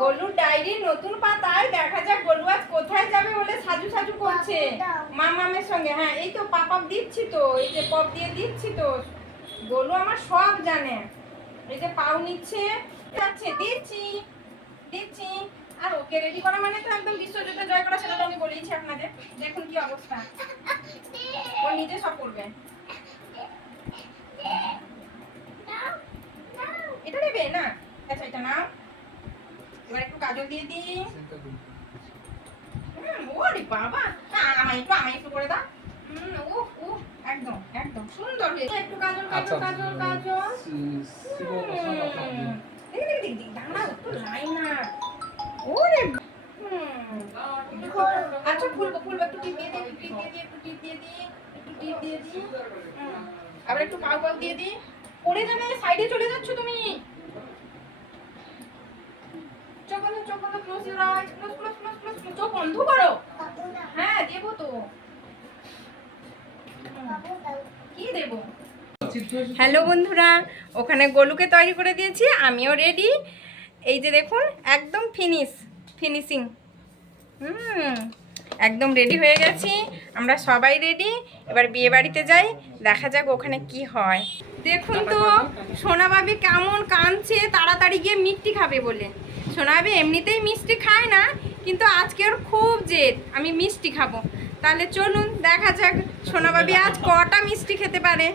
গোলুর ডায়েরির নতুন পাতায় দেখা যাক গোলু আজ কোথায় যাবে বলে সাজু সাজু করছে মামামের সঙ্গে। হ্যাঁ এই তো পাপা দিচ্ছি তো, এই যে পপ দিয়ে দিচ্ছি তো। গোলু আমার সব জানে। এই যে পাউ নিচ্ছে, যাচ্ছে, দিচ্ছি দিচ্ছি। আর ওকে রেডি করা মানে তো একদম বিশ্বযুদ্ধ জয় করা, সেটা তো আমি বলেইছি আপনাদের। দেখুন কি অবস্থা, ও নিজে সব করবে। এটা নেবে না? আচ্ছা এটা নাও। এবার একটু কাজল দিয়ে দিই। ওরে বাবা, আমায় একটু করে দাও। উফ উফ, একদম একদম সুন্দর হয়েছে। একটু কাজল কাজল কাজল কাজল। দেখ দাঁড়া, একটু লাইনার। ওরে আচ্ছা খুলবো একটু টিপ দিয়ে দিই, একটু টিপ দিয়ে দিই, একটু টিপ দিয়ে দিই। আবার একটু পাউ পাউ দিয়ে দিই। পড়ে যাবে, সাইডে চলে যাচ্ছ তুমি। চোখ বন্ধ, ক্লোজ ইওর আইজ, ক্লোজ, চোখ বন্ধ করো। হ্যাঁ দেবো তো, কি দেবো। হ্যালো বন্ধুরা, ওখানে গোলুকে তৈরি করে দিয়েছি, আমিও রেডি। এই যে দেখুন একদম ফিনিশিং। একদম রেডি হয়ে গেছি, আমরা সবাই রেডি। এবার বিয়ে বাড়িতে যাই, দেখা যাক ওখানে কি হয়। দেখুন তো সোনা ভাবি কেমন কাঁদছে তাড়াতাড়ি গিয়ে মিষ্টি খাবে বলে। সোনা ভাবি এমনিতেই মিষ্টি খায় না, কিন্তু আজকে ওর খুব জেদ আমি মিষ্টি খাবো। তাহলে চলুন দেখা যাক সোনা ভাবি আজ কটা মিষ্টি খেতে পারে।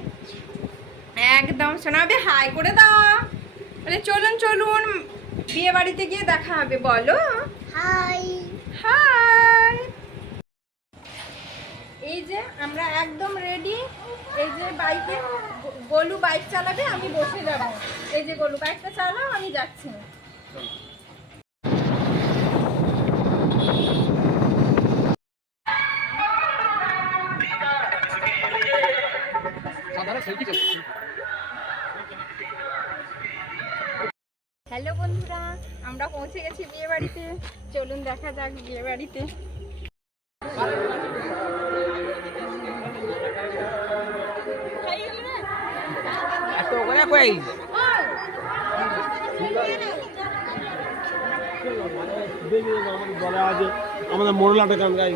একদম সোনা ভাবি হাই করে দাও, বলে চলুন বিয়ে বাড়িতে গিয়ে দেখা হবে। বলো হাই হাই। এই যে আমরা একদম রেডি। এই যে বাইকে গোলু বাইক চালাবে, আমি বসে যাব। এই যে গোলু বাইকটা চালাও, আমি যাচ্ছি। হ্যালো বন্ধুরা, আমরা পৌঁছে গেছি বিয়ে বাড়িতে। চলুন দেখা যাক বিয়ে বাড়িতে। আমাদের মোড়লাটা গান গাই।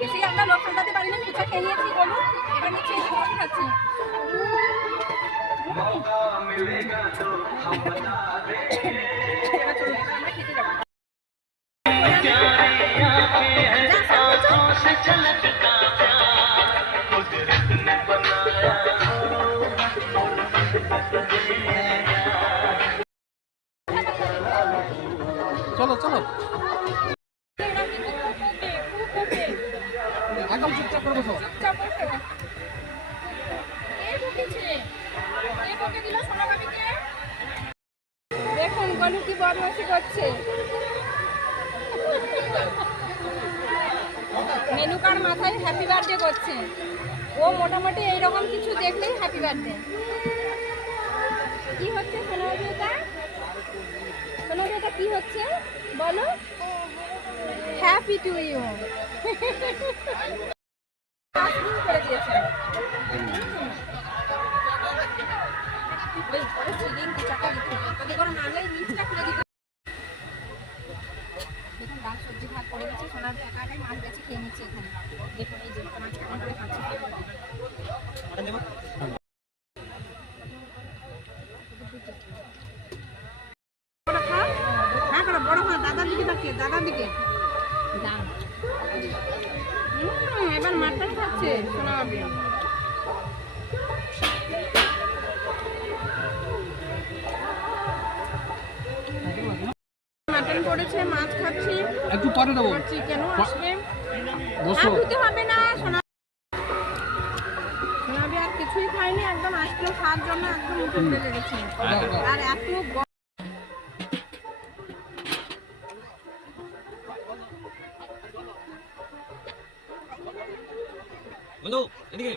বেশি আমরা লোক সামলাতে পারি না, পিঠা খেয়ে নিয়েছি বলুন। এবার নিচ্ছি খাচ্ছি। আমরা খেতে যাবো। চলো একদম চুপচাপ করে বসো। দেখুন গোলু কি বদমাশি করছে। মেনু কার্ড মাথায় হ্যাপি বার্থডে করছে। ও মোটামুটি এইরকম কিছু দেখলেই হ্যাপি বার্থডে। কি হচ্ছে সোনালি, এটা কি হচ্ছে বলো? হ্যাপি টু ইউ করে দিয়েছে। দেখুন ডাল সবজি ভাত করে গেছে, সোনার একা একাই মাছ গেছে খেয়ে নিচ্ছে এখানে। দেখুন এই যে মাছ কেমন করে খাচ্ছে। বড় হয় দাদার দিকে তাকিয়ে, দাদার দিকে। এবার মাটন খাচ্ছে সোনা ভাবি। মাটন করেছে, মাছ খাচ্ছি। একটু পরে দেবো। চিকেনও আসবে। বসো। আর ধুতে হবে না সোনা। সোনাবি আর কিছুই খায়নি, একদম আইসক্রিম খাওয়ার জন্য একদম উঠে পড়ে লেগেছে। আর এত বন্ধু এদিকে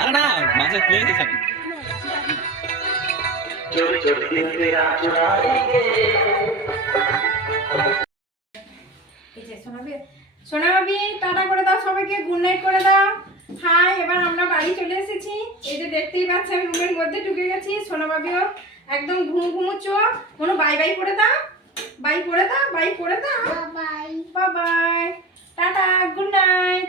আরে না মাঝে প্লে হয়েছে সোনাবি টাটা করে দাও সবাইকে, গুড নাইট করে দাও। হাই, এবার আমরা বাড়ি চলে এসেছি। এই যে দেখতেই পাচ্ছি আমি রুমের মধ্যে ঢুকে গেছি। সোনাবাবিও একদম ঘুমু ঘুমু চোখ। কোনো বাই বাই করে দাও, বাই করে দাও, বাই করে দাও, bye bye, tata, good night.